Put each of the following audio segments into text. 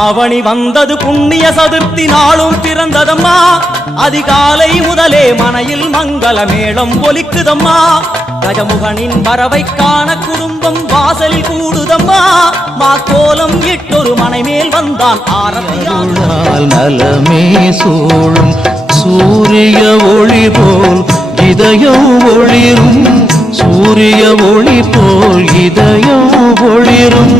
ஆவணி வந்தது புண்ணிய சதுர்த்தி நாளும் பிறந்ததம்மா. அதிகாலை முதலே மனையில் மங்கள மேளம் ஒலிக்குதம்மா. கஜமுகனின் வரவை காண குடும்பம் வாசலில் கூடுதம்மா. மாக்கோலம் இட்டொரு மனைமேல் வந்தான் ஆரத்தியால் நலமே சூழும் சூரிய ஒளி போல் இதயம் ஒளிரும். சூரிய ஒளி போல் இதயம் ஒளிரும்.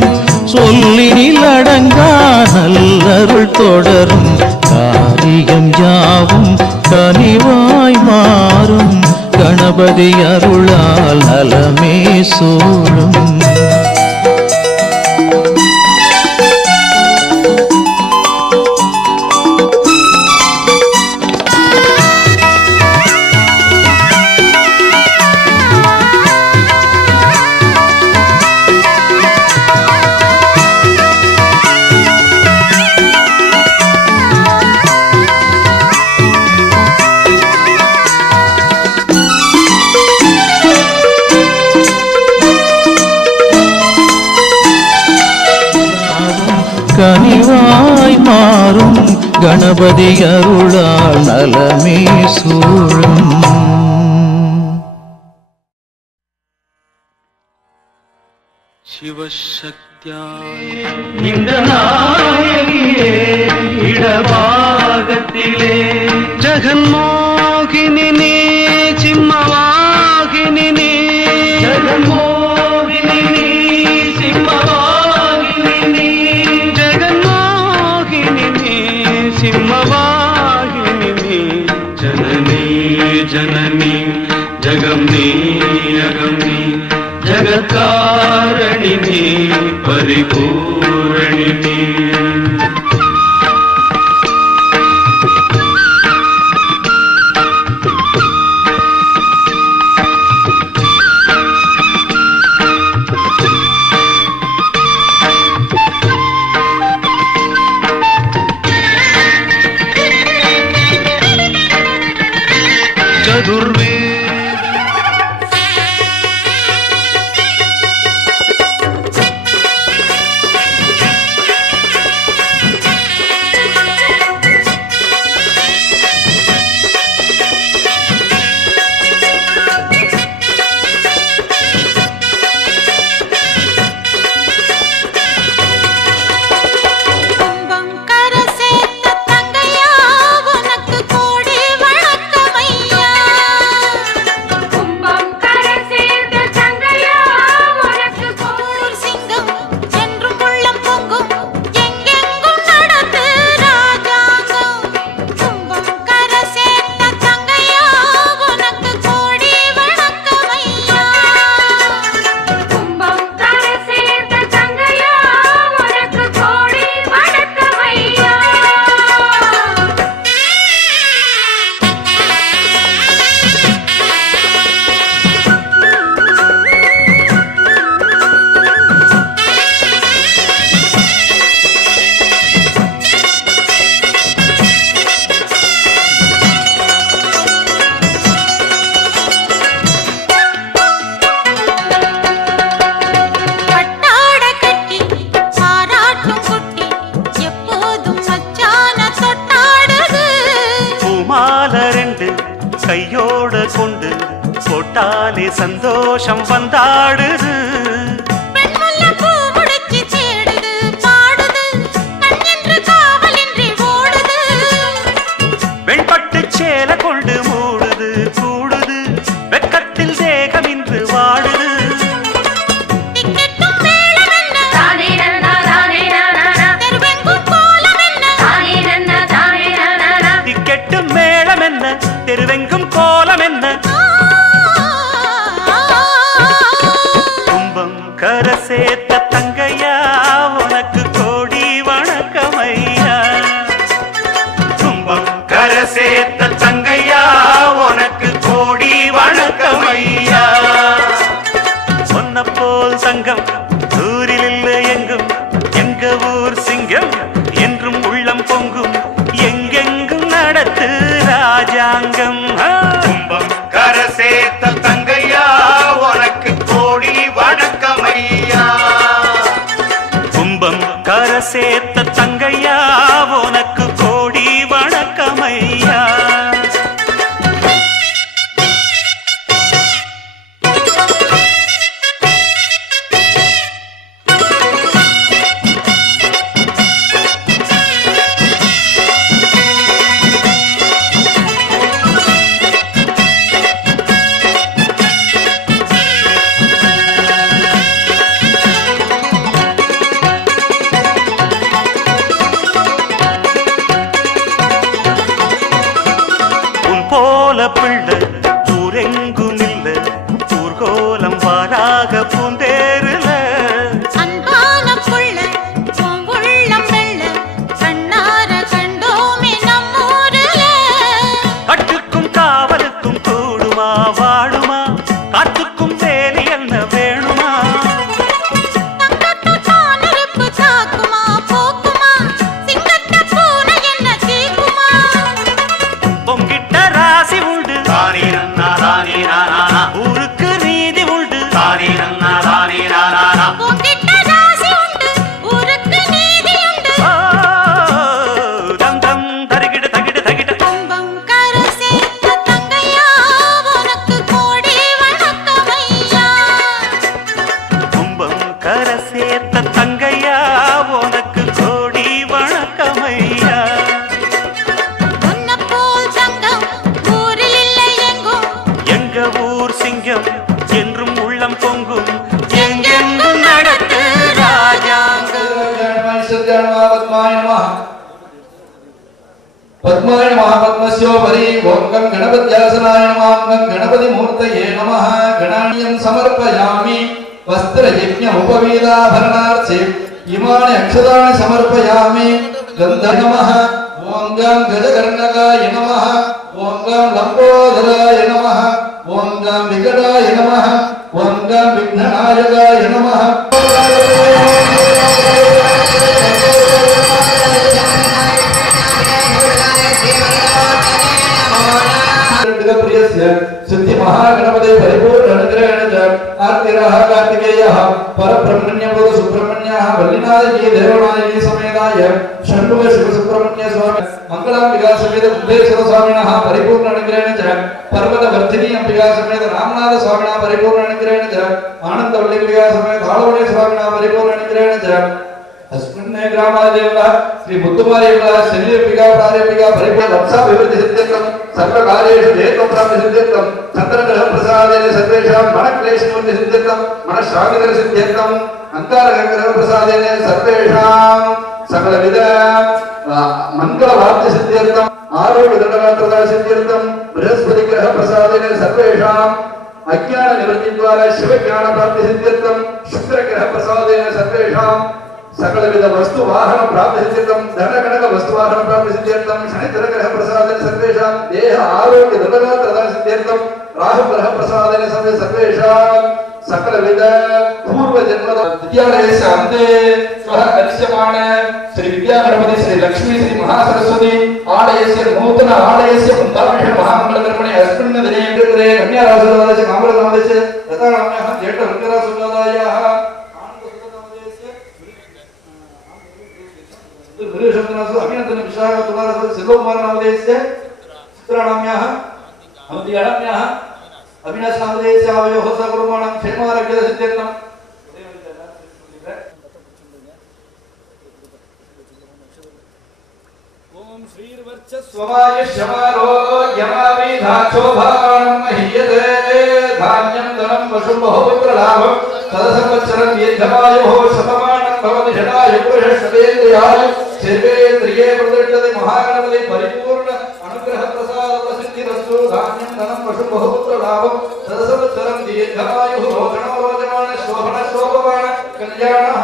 சொல்லினில் அடங்கா நல்லருள் தொடரும். காரியம் யாவும் கனிவாய் மாறும். கணபதி அருளால் நலமே சூழும். கனிவாய் மாறும். கணபதி அருளால் நலமே சூழும். சிவசக்தியாய் இந்த நாயகியே இடபாகத்திலே ஜெகன்மோகினி நீ சிம்மவாகினி நீ ஜெகன்மோகினி நீ சிம்மவாகினி நீ ஜெகன்மோகினி நீ சிம்மவாகினி நீ ஜனனி ஜனனி ஜகம் நீ அகம் நீ ஜகத்காரணி நீ பரிபூரணி நீ சதுர்வே கையோடு கொண்டு போட்டாலே சந்தோஷம் வந்தாடுது. வெண்பட்டு சேல கொண்டு மூடுது கூடுது. வெக்கத்தில் தேகமின்று வாடுது. திக்கெட்டும் மேளம் என்ன தெருவெங்கும் கோலம் என்ன. கும்பம் கரை சேர்த்த தங்கையா உனக்கு கோடி வணக்கமையா. கும்பம் கரை சேர்த்த தங்கையா உனக்கு கோடி வணக்கமையா. சொன்ன போல் சங்கம் ஊரில் இல்லை எங்கும். எங்க ஊர் சிங்கம் என்றும் உள்ளம் பொங்கும். எங்கெங்கும் நடத்து ராஜாங்கம். கும்பம் கரை சேர்த்த தங்கையா உனக்கு கோடி வணக்கமையா. கும்பம் கரை சேர்த்த தங்கை पद्माय नमः पद्मस्योपरि ओं गं गणपत्यासनाय नमः गं गणपतिमूर्तये नमः गणानियं समर्पयामि वस्त्रयज्ञ उपवीदाभरणार्थे इमानि अक्षतानि समर्पयामि गन्ध नमः ओं गं गजकर्णकाय नमः ओं गं लंबोदराय नमः ओं गं विकटाय नमः ओं गं विघ्ननायकाय नमः सिद्धि महागणपति परिपूर्ण अनुग्रहेण च आर्तिरः कार्तिकेयः परब्रह्मण्यभूत सुब्रह्मण्यः वल्लीनायकी देवनायकी समेताय षण्मुख शिव सुब्रह्मण्य स्वामी मंगलांबिका समेत बुद्धेश्वर स्वामिनः परिपूर्ण अनुग्रहेण च पर्वतवर्धिनी अंबिका समेत रामनाथ स्वामिनः परिपूर्ण अनुग्रहेण च आनंदवल्लिका समेत आळवणे स्वामिनः परिपूर्ण अनुग्रहेण च अस्मिन्ने ग्रामादेवता श्री बुद्धमार्यवला शल्यपिका प्रारंभिका परिपूर्ण लक्षा विवृद्धि सिद्ध्यर्थं सर्वकार्येषु जयत्वं प्राप्ति सिद्ध्यर्थं चन्द्रग्रह प्रसादेन सर्वेषां मनक्लेशनिवृत्ति सिद्ध्यर्थं मनश्शान्तिकर सिद्ध्यर्थं अंगारग्रह प्रसादेन सर्वेषां सकलविध मंगलवाद्य सिद्ध्यर्थं आरोग्य दण्डनात्रता सिद्ध्यर्थं बृहस्पति ग्रह प्रसादेन सर्वेषां अज्ञान निवृत्ति द्वारा शिव ज्ञान प्राप्ति सिद्ध्यर्थं शुक्र ग्रह प्रसादेन सर्वेषां सकलविध वस्तु वाहन प्राप्ति सिद्ध्यर्थं धन कनक वस्तु वाहन प्राप्ति सिद्ध्यर्थं शनिधर ग्रह प्रसादेन सर्वेषां देह आरोग्य दण्डनात्रता सिद्ध्यर्थं राहु ग्रह प्रसादेन सर्वेषां सकलविध पूर्व जन्म विद्यालयस्य अन्ते स्वः दर्श्यमान श्री विद्यागणपति श्री लक्ष्मी श्री महासरस्वती आलयस्य नूतन आलयस्य पुण्डाभिषेक महामंगलकर्मणे अस्मिन् दिने कन्या राशिराजस्य कामराजस्य यथानाम्यः ज्येष्ठ वृद्धरासुजातायाः अभिनंदन विशाख तुलारस सिल्वकुमार नामधेयस्य चित्राणाम्याः अमृतयाणाम्याः अविनाश नामधेयस्य आवयोः सकुर्माणं क्षेमारोग्य सिद्ध्यर्थं ओम श्रीर्वर्चस्ववाय शमारो यमाविधाचोभाणं महीयते धान्यं धनं वशुं बहुपुत्रलाभं तदसंवत्सरं दीर्घमायुः शतमानं भवति षडायुः पुरुषशतेन्द्रियाय सर्वेन्द्रिये प्रतिष्ठते महागणपति परिपूर्ण अनुग्रह प्रसाद प्रसिद्धिरस्तु धान्यं धनं वशुं बहुपुत्रलाभं तदसंवत्सरं दीर्घमायुः रोचनो रोचमान शोभन शोभवान कल्याणः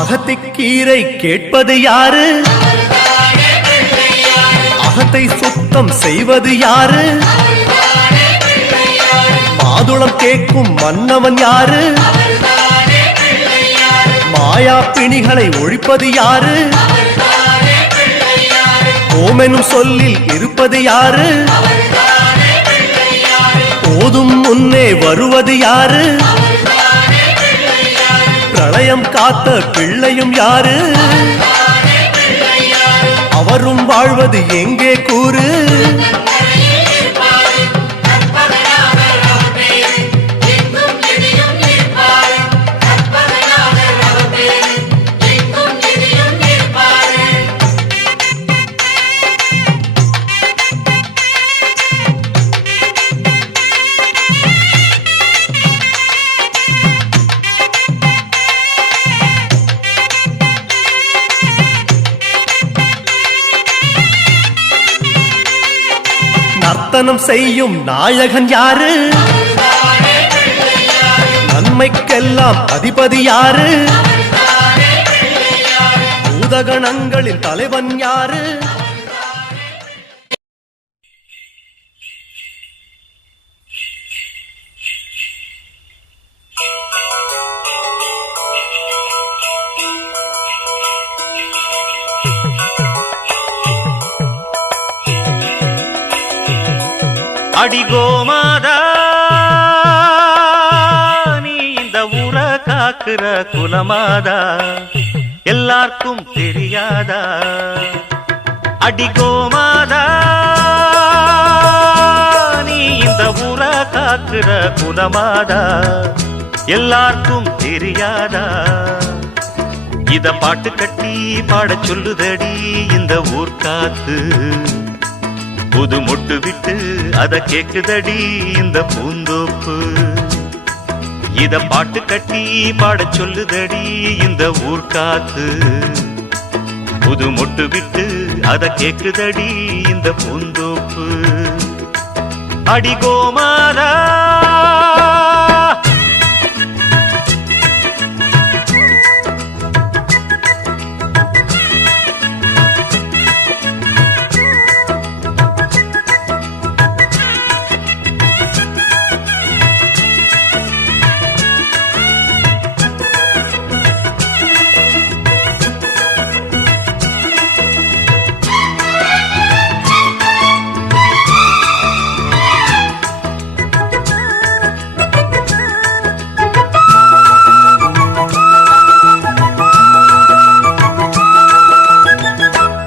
அகத்திக்கீரை கேட்பது யாரு? அகத்தை சுத்தம் செய்வது யாரு? மாதுளம் கேட்கும் மன்னவன் யாரு? மாயா பிணிகளை ஒழிப்பது யாரு? ஓமெனும் சொல்லில் இருப்பது யாரு? போதும் முன்னே வருவது யாரு? பிரளயம் காத்த பிள்ளையும் யாரு? அவரும் வாழ்வது எங்கே கூறு? நர்த்தனம் செய்யும் நாயகன் யாரு? நன்மைக்கெல்லாம் அதிபதி யாரு? பூதகணங்களின் தலைவன் யாரு? அடிகோமாதா நீ இந்த ஊர காக்குற குலமாதா எல்லாருக்கும் தெரியாதா? அடிகோமாதா நீ இந்த ஊர காக்குற குலமாதா எல்லாருக்கும் தெரியாதா? இத பாட்டு கட்டி பாடச் சொல்லுதடி இந்த ஊர் காத்து. புது மொட்டு விட்டு அத கேக்குதடி இந்த பூந்தோப்பு. இத பாட்டு கட்டி பாடச் சொல்லுதடி இந்த ஊர் காத்து. புது மொட்டு விட்டு அத கேக்குதடி இந்த பூந்தோப்பு. அடிகோமாதா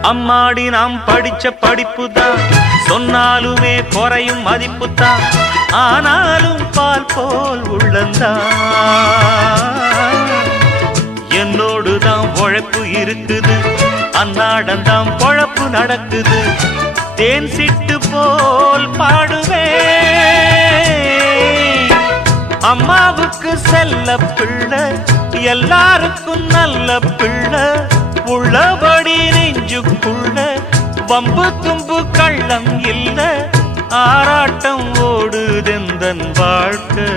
அம்மாடி நாம் படிச்ச படிப்புதான் சொன்னாலுமே குறையும் மதிப்புதான். ஆனாலும் பால் போல் உள்ளந்தான் என்னோடுதான் உழைப்பு இருக்குது. அன்னாடந்தான் பொழப்பு நடக்குது. தேன் சிட்டு போல் பாடுவேன். அம்மாவுக்கு செல்ல பிள்ளை எல்லாருக்கும் நல்ல பிள்ளை. உள்ளபடி நெஞ்சுக்குள்ள வம்பு தும்பு கள்ளம் இல்ல. ஆராட்டம் ஓடுதெந்தன் வாழ்க்கை.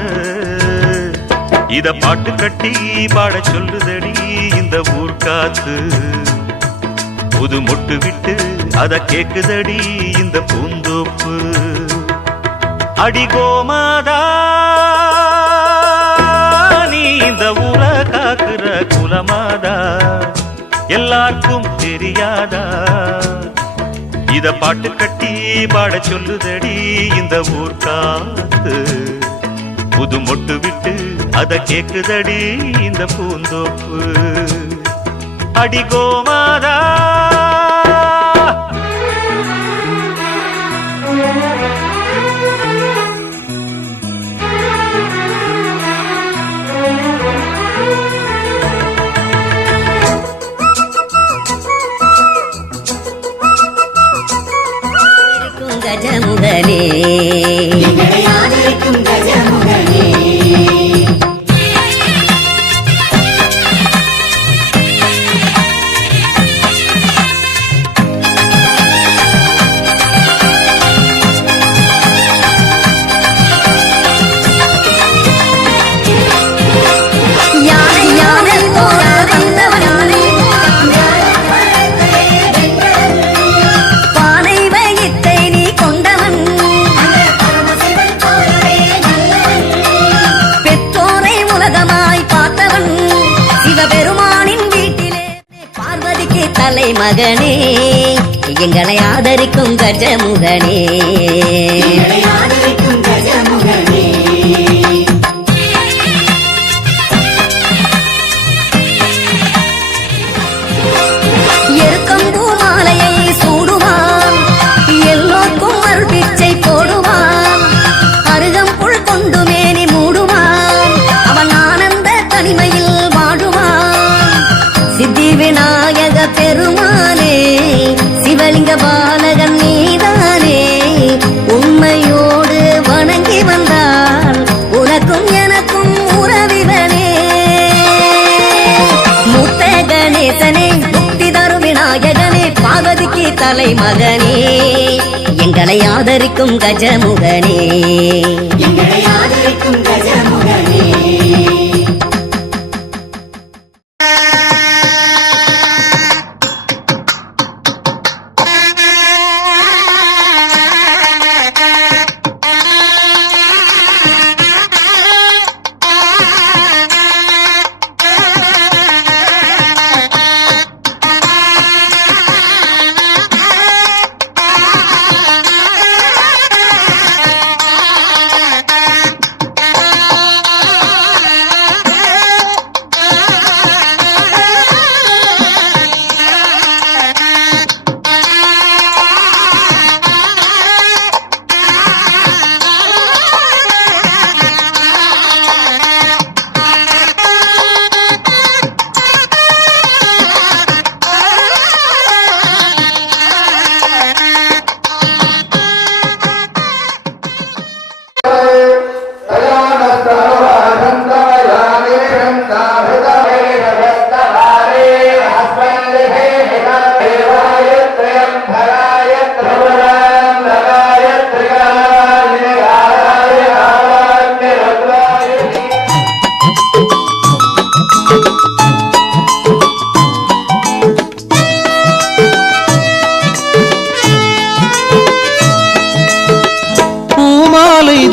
இத பாட்டு கட்டி பாடச் சொல்லுதடி இந்த ஊர் காத்து. புது மொட்டு விட்டு அத கேக்குதடி இந்த பூந்தோப்பு. அடிகோமாதா நீ இந்த ஊர காக்குற குலமாதா எல்லாருக்கும் தெரியாதா? இத பாட்டு கட்டி பாடச் சொல்லுதடி இந்த ஊர் காத்து. புது மொட்டு விட்டு அத கேக்குதடி இந்த பூந்தோப்பு. அடிகோமாதா கஜமுகனே கஜமுகனே மகனே எங்களை ஆதரிக்கும் கஜமுகனே. எருக்கம்பூ மாலையை சூடுவான். எல்லோருக்கும் அருள் பிச்சை போடுவான். அருகம்புல் கொண்டு மேனி மூடுவான். அவன் ஆனந்த தனிமையில் வாழுவான். சித்தி விநாயக பெருமானே சிவலிங்க பாலகன் நீதானே. உண்மையோடு வணங்கி வந்தால் உனக்கும் எனக்கும் உறவிவனே. மூத்த கணேசனே முக்தி தரும் விநாயகனே பார்வதிக்கு தலைமகனே எங்களை ஆதரிக்கும் கஜமுகனே, எங்களை ஆதரிக்கும் கஜமுகனே.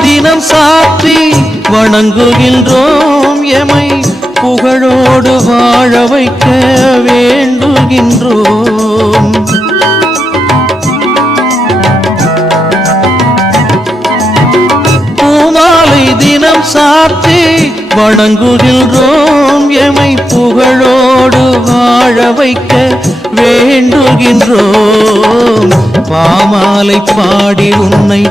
தினம் சாற்றி வணங்குகின்றோம், எமை புகழோடு வாழ வைக்க வேண்டுகின்றோம். பூமாலை தினம் சாற்றி வணங்குகின்றோம், எமை புகழோடு வாழ வைக்க வேண்டுகின்றோம். பாமாலை பாடி உன்னை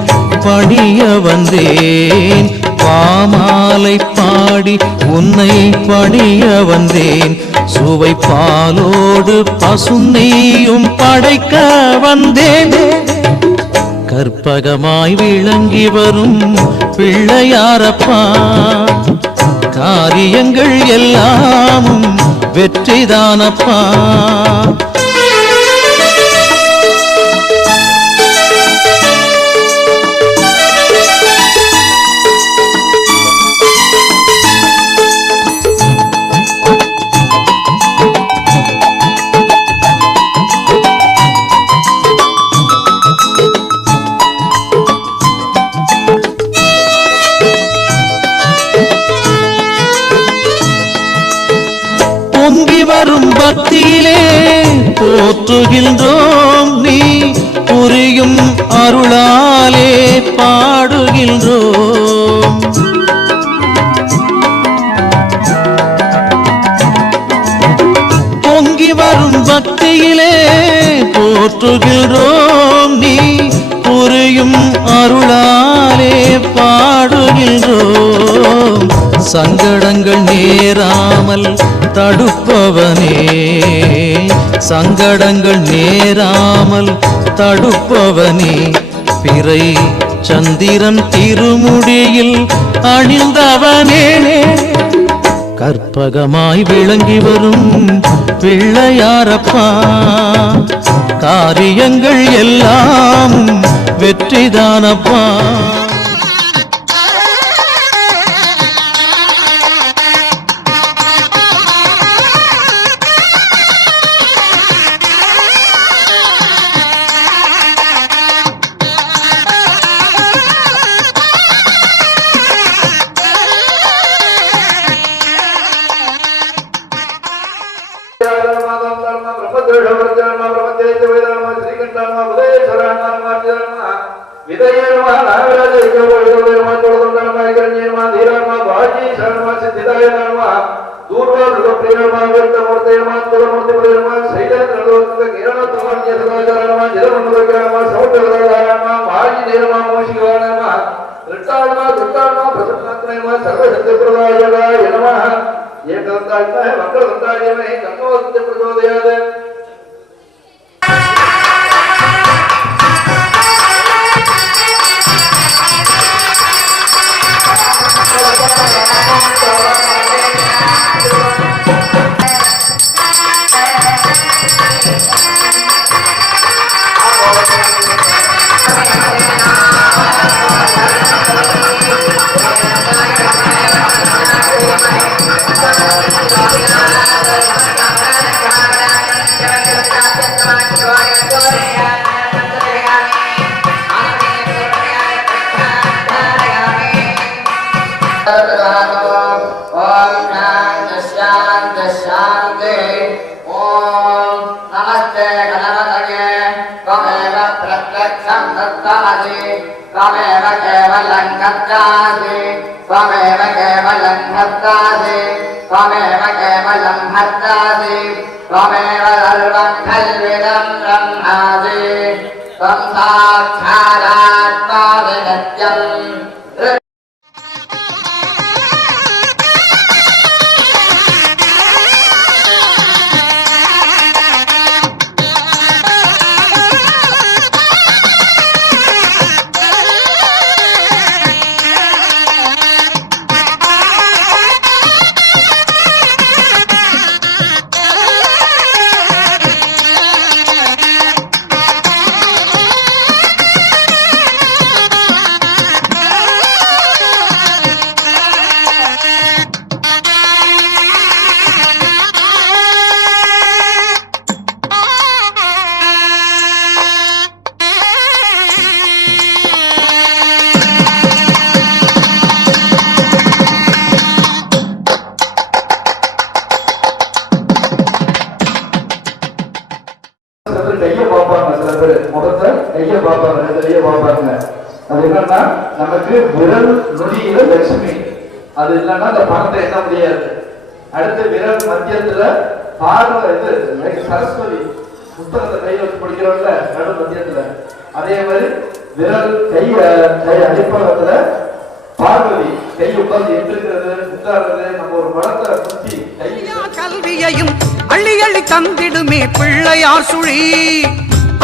பணிய வந்தேன், பாமாலை பாடி உன்னை பணிய வந்தேன். சுவை பாலோடு பசுநெய்யும் படைக்க வந்தேன். கற்பகமாய் விளங்கி வரும் பிள்ளையாரப்பா, காரியங்கள் எல்லாமும் வெற்றிதானப்பா. பொங்கி வரும் பக்தியிலே போற்றுகின்றோம், நீ புரியும் அருளாலே பாடுகின்றோம். பொங்கி வரும் பக்தியிலே போற்றுகின்றோம், நீ புரியும் அருளாலே பாடுகின்றோம். சங்கடங்கள் நேராமல் தடுப்பவனே, சங்கடங்கள் நேராமல் தடுப்பவனே. பிறை சந்திரன் திருமுடியில் அணிந்தவனே, கற்பகமாய் விளங்கி வரும் பிள்ளையாரப்பா, காரியங்கள் எல்லாம் வெற்றிதானப்பா. तत्तासि त्वमेव केवलं कर्तासि त्वमेव केवलं कर्तासि त्वमेव केवलं हर्तासि त्वमेव सर्वं खल्विदं ब्रह्मासि त्वं साक्षादात्मासि नित्यम् அது என்னன்னா நமக்கு விரல் நுனியில லட்சுமி, அது இல்லைன்னா அந்த பணத்தை எண்ண முடியாது. அடுத்து விரல் மத்தியத்துல சரஸ்வதி புத்தகத்தை கையில் வச்சு பிடிக்கிறோம்ல நடு மத்தியத்துல, அதே மாதிரி விரல் கை அடிப்பகத்துல பார்வதி கை உட்கார்ந்து எந்திருக்கிறது உட்கார்றது. நம்ம ஒரு படத்தை சுத்தி கை கல்வியையும் அள்ளி அள்ளி தந்திடுமே பிள்ளையார் சுழி,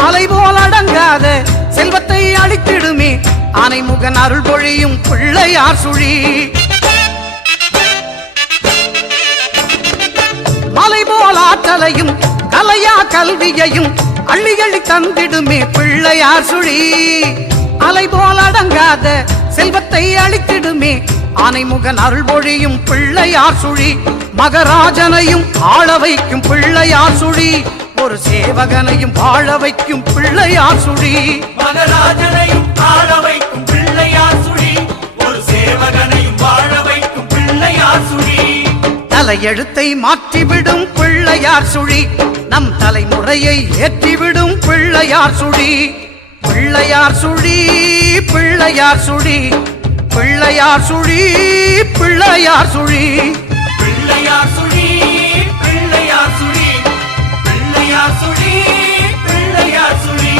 அலை போல் அடங்காத செல்வத்தை அளித்திடுமே ஆனைமுகன் அருள் பொழியும் பிள்ளையார் சுழி. மலை போல் ஆற்றலையும் கலையா கல்வியையும் அள்ளி அள்ளி தந்திடுமே பிள்ளையார் சுழி, அலை போல் அடங்காத செல்வத்தை அளித்திடுமே ஆனைமுகன் அருள் பொழியும் பிள்ளையார் சுழி. மகராஜனையும் ஆள வைக்கும் பிள்ளையார் சுழி, ஒரு சேவகனையும் வாழ வைக்கும் பிள்ளையார் சுழி. மகராஜனையும் ஆள வைக்கும் பிள்ளையார் சுழி, ஒரு சேவகனையும் வாழ வைக்கும் பிள்ளையார் சுழி. தலையெழுத்தை மாற்றிவிடும் பிள்ளையார் சுழி, நம் தலைமுறையை ஏற்றிவிடும் பிள்ளையார் சுழி. பிள்ளையார் சுழி பிள்ளையார் சுழி பிள்ளையார் சுழி பிள்ளையார் சுழி பிள்ளையார் சுழி பிள்ளையார் சுழி பிள்ளையார் சுழி பிள்ளையார் சுழி.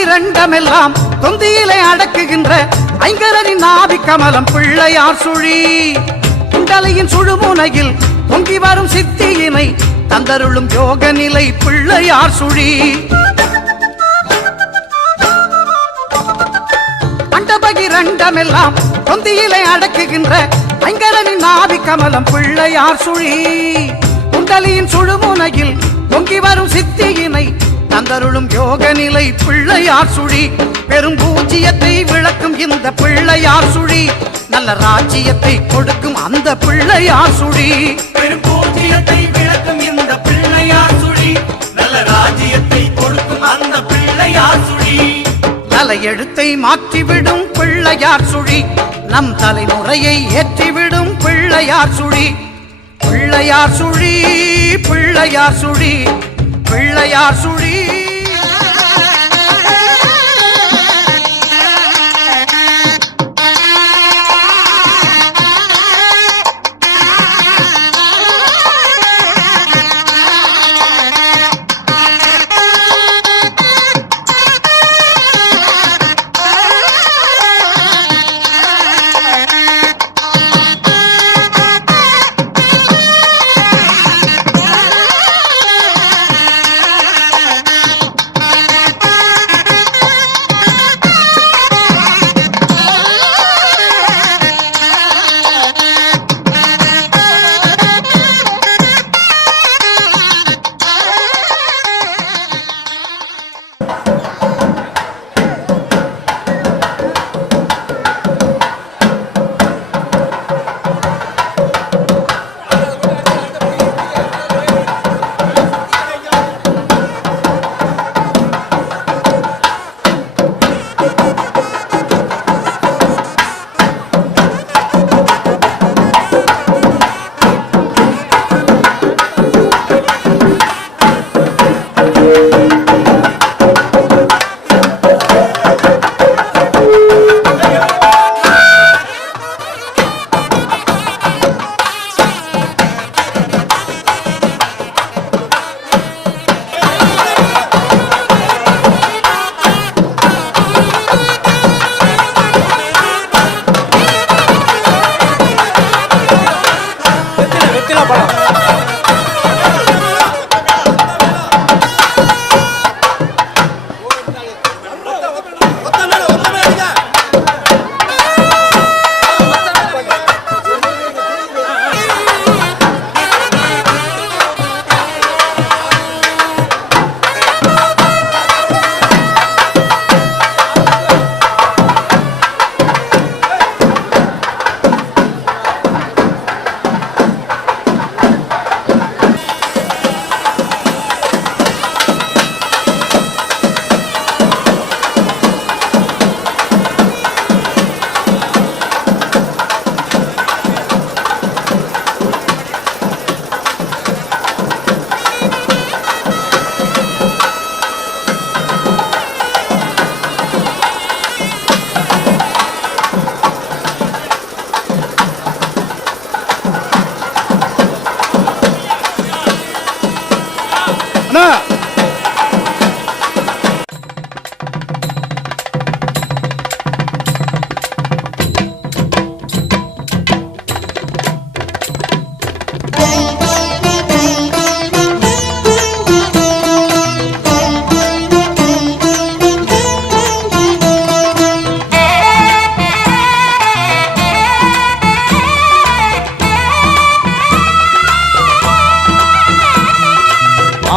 இரண்டமெல்லாம் தொந்தியிலே அடக்குகின்ற ஐங்கரனின் நாபி கமலம் பிள்ளையார் சுழி. குண்டலையின் சுழுமுனையில் பொங்கி வரும் சித்தியினை தந்தருளும் யோக நிலை பிள்ளையார் சுழி. அண்டபகிரண்டமெல்லாம் தொந்தியிலே அடக்குகின்ற ஐங்கரனின் நாபி கமலம் பிள்ளையார் சுழி. குண்டலியின் சுழுமுனையில் பொங்கி வரும் சித்தியினை தந்தருளும் யோக நிலை பிள்ளையார் சுழி. பெரும் பூஜ்ஜியத்தை விளக்கும் இந்த பிள்ளையார் சுழி, நல்ல ராஜ்ஜியத்தை கொடுக்கும் அந்த பிள்ளையார் சுழி. பெரும் பூஜ்ஜியத்தை விளக்கும் இந்த பிள்ளையார் சுழி, நல்ல ராஜ்ஜியத்தை கொடுக்கும் அந்த பிள்ளையார் சுழி. தலையெழுத்தை மாற்றிவிடும் பிள்ளையார் சுழி, நம் தலைமுறையை ஏற்றிவிடும் பிள்ளையார் சுழி. பிள்ளையார் சுழி பிள்ளையார் சுழி பிள்ளையார் சுழி.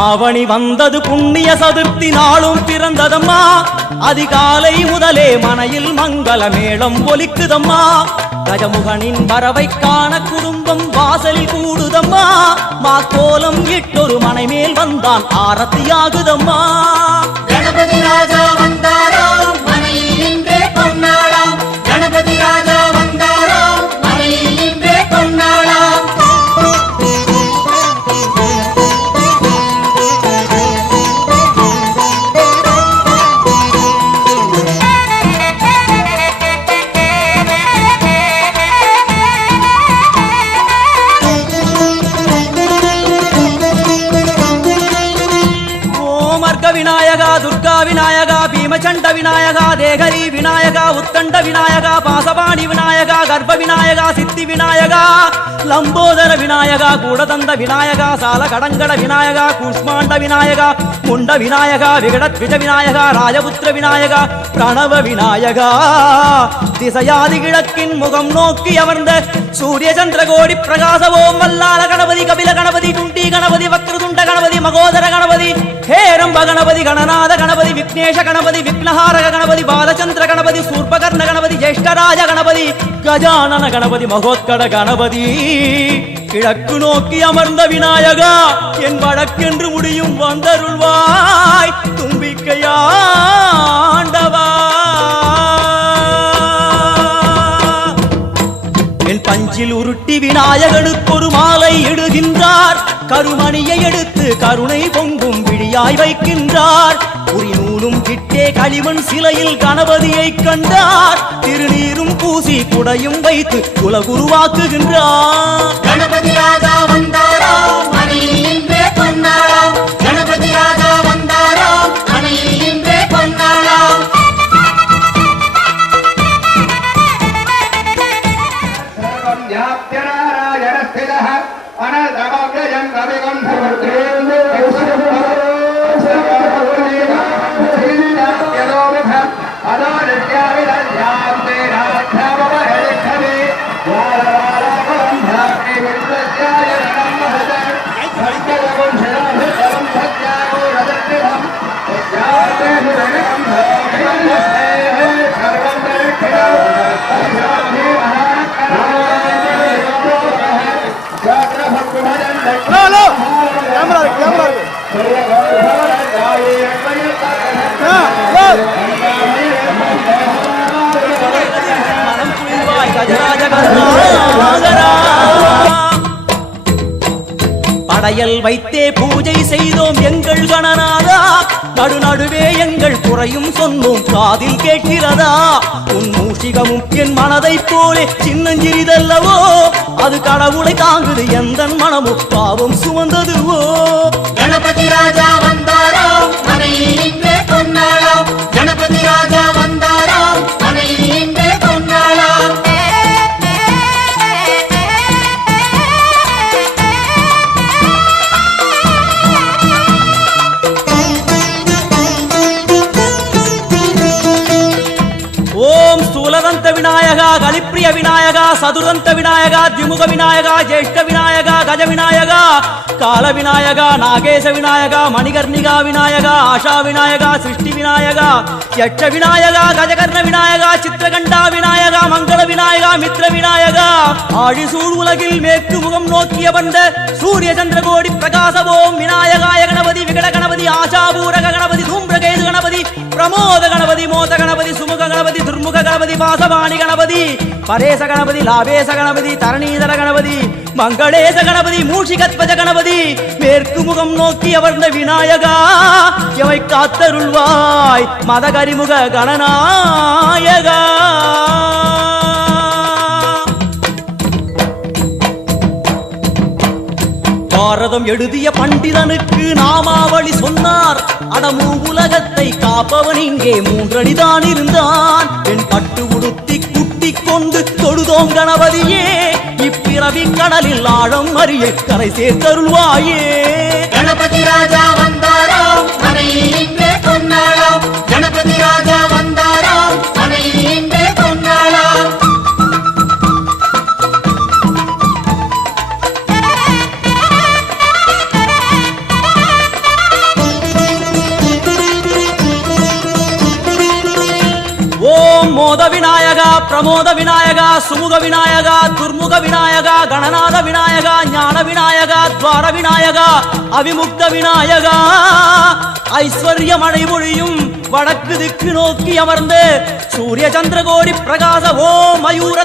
ஆவணி வந்தது புண்ணிய சதுர்த்தி நாளும் பிறந்ததம்மா அதிகாலை முதலே மனையில் மங்கள மேளம் ஒலிக்குதம்மா கஜமுகனின் வரவை காண குடும்பம் வாசலில் கூடுதம்மா மாக்கோலம் இட்டொரு மனை மேல் வந்தான் ஆரத்தியாகுதம்மா கணபதி ராஜா வந்தாராம் மனையில் இன்றே பொன்னாளாம் கணபதி ராஜா வந்தாராம் மனையில் இன்றே பொன்னாளாம் விநாயகா துர்கா விநாயகா பீமச்சண்ட விநாயகா தேகரி விநாயகா உத்தண்ட விநாயகா பாசபாணி விநாயகா கர்ப்ப விநாயகா சித்தி விநாயகா லம்போதர விநாயகா கூடதந்த விநாயகா சால கடங்கட விநாயகா கூஷ்மாண்ட விநாயகா முண்ட விநாயகா விகடத்விஜ விநாயகா ராஜபுத்திர விநாயகா பிரணவ விநாயகா திசையாதி கிழக்கின் முகம் நோக்கி அமர்ந்த சூரிய சந்திர கோடி பிரகாச ஓம் வல்லால கணபதி கபில கணபதி குண்டி கணபதி வக்ரதுண்ட கணபதி மகோதர கணபதி ஹேரம்ப கணபதி கணநாத கணபதி விக்னேஷ கணபதி விக்னஹாரக கணபதி பாலச்சந்திர கணபதி சூர்பகர்ண கணபதி ஜேஷ்டராஜ கணபதி கஜானன கணபதி மகோத்கட கணபதி கிழக்கு நோக்கி அமர்ந்த விநாயகா என் வழக்கென்று முடியும் வந்தருள்வாய் தும்பிக்கையாண்டவா என் பஞ்சில் உருட்டி விநாயகனுக்கு ஒரு மாலை இடுகின்றார் கருமணியை எடுத்து கருணை பொங்கும் விழியாய் வைக்கின்றார் உரி நூலும் கிட்டே களிமண் சிலையில் கணபதியை கண்டார் திருநீரும் பூசி குடையும் வைத்து குலகுருவாக்குகின்றார் கணபதி ராஜா வந்தாராம் மனையில் இன்றே பொன்னாளாம் கணபதி ராஜா வந்தாராம் மனையில் இன்றே பொன்னாளாம் படையல் வைத்தே பூஜை செய்தோம் எங்கள் கணநாதா நடுநடுவே எங்கள் குறையும் சொன்னோம் காதில் கேட்கிறதா உன் மூஷிகமும் என் மனதைப் போலே சின்னஞ்சிறிதல்லவோ அது கடவுளை தாங்குது எந்த மனமோ பாவம் சுமந்ததுவோ கணபதி ராஜா வந்தாராம் மனையில் இன்றே பொன்னாளாம் கணபதி ராஜா வந்தாராம் மனையில் இன்றே பொன்னாளாம் ஓம் ஸ்தூலதந்த விநாயகா கலிப்பிரிய விநாயகா சதுரந்த விநாயகா திமுக விநாயகா ஜேஷ்ட விநாயகா கஜ விநாயகா கால விநாயகா நாகேச விநாயகா மணிகர்ணிகா விநாயகா ஆஷா விநாயகா சிருஷ்டி விநாயகா யட்ச விநாயகா கஜகர்ண விநாயகா சித்திரகண்டா விநாயகா மங்கள விநாயகா மித்ர விநாயகா ஆழிசூழ் உலகில் மேற்கு முகம் நோக்கிய வந்த சூரிய சந்திரகோடி பிரகாசவோம் விநாயகாய கணபதி விகட கணபதி ஆஷாபூரக கணபதி தூம்பிரகேது கணபதி பிரமோத கணபதி மோத கணபதி சுமுக கணபதி துர்முக கணபதி பாசவாணி கணபதி பரேச கணபதி லாபேச கணபதி தரணீதர கணபதி மங்களேச கணபதி மூஷிகத்வஜ கணபதி மேற்கு முகம் நோக்கி அமர்ந்த விநாயகா எவை காத்தருள்வாய் மதகரிமுக கணநாயகா பாரதம் எழுதிய பண்டிதனுக்கு நாமாவளி சொன்னார் அடமூ உலகத்தை காப்பவன் இங்கே மூன்றடிதான் இருந்தான் என் பட்டு உடுத்தி குட்டி கொண்டு தொழுதோம் கணபதியே இப்பிறவி கடலில் ஆழம் அறிய கரை சேர்த்தருள்வாயே கணபதி ராஜா வந்தாராம் மனையில் இன்றே பொன்னாளாம் கணபதி ராஜா வந்தாராம் மனையில் இன்றே பொன்னாளாம் ஓம் மோத விநாயகா பிரமோத விநாயகா சுமுக விநாயகா துர்முக விநாயகா கணநாத விநாயகா ஞான விநாயகா துவார விநாயகா அவிமுக்த விநாயகா ஐஸ்வர்ய மழை பொழியும் வடக்கு திக்கு நோக்கி அமர்ந்து சூரிய சந்திரகோடி பிரகாச ஓம் மயூர